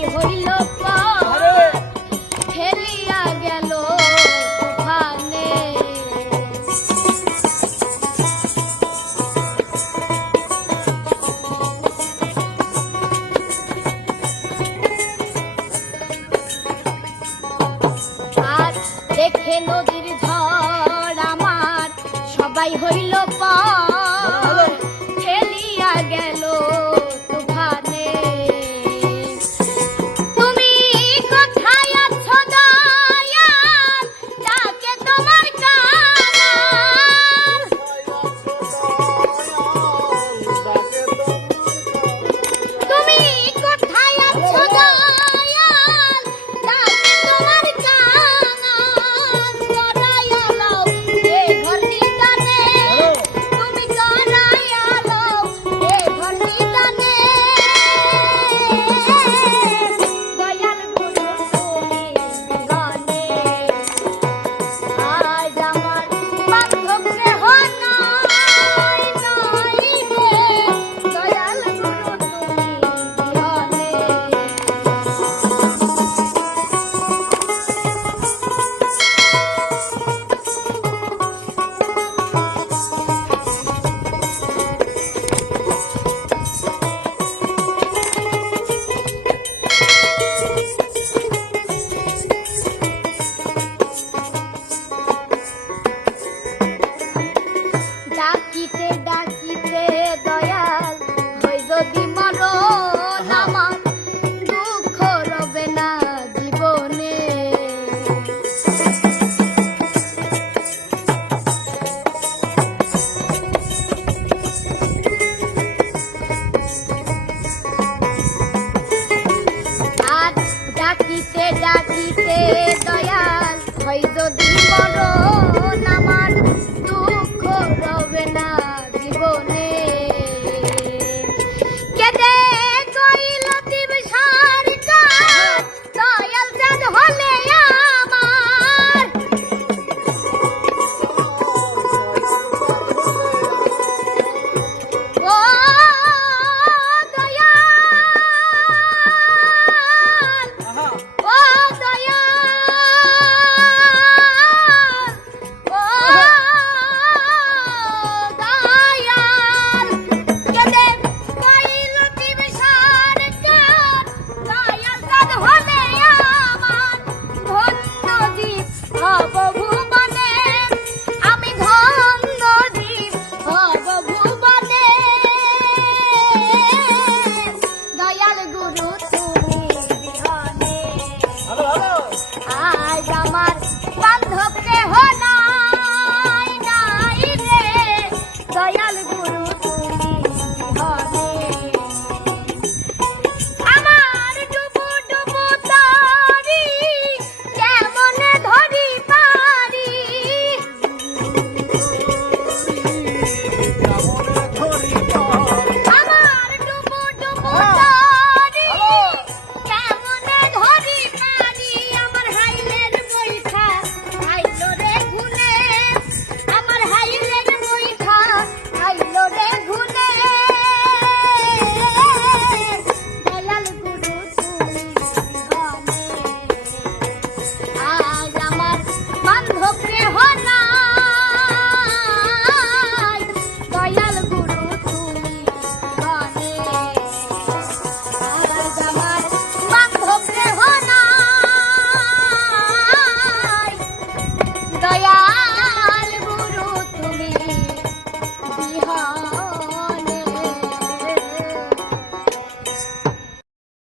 সবাই হইল ফেলিয়া গেল তুফানে। আর দেখে নদীর ঝড় আমার সবাই হইল ফেলিয়া গেল তুফানে। তুমি কোথায় আছো দয়াল, ডাকে তোমার কান। তুমি কোথায় আছো দয়াল, ডাকে তোমার কান। করাইয়া লও এ ঘর নিদানে, তুমি করাইয়া লও এ ঘর নিদানে। দয়াল গুরু তুমি বিহনে আজ আমার বান্ধব কেহ নাই, নাই রে। দয়াল গুরু তুমি বিহনে। ডাকিতে ডাকিতে দয়াল হই যদি মরণ, আমার দুঃখ রবে না জীবনে। আর ডাকিতে ডাকিতে দয়াল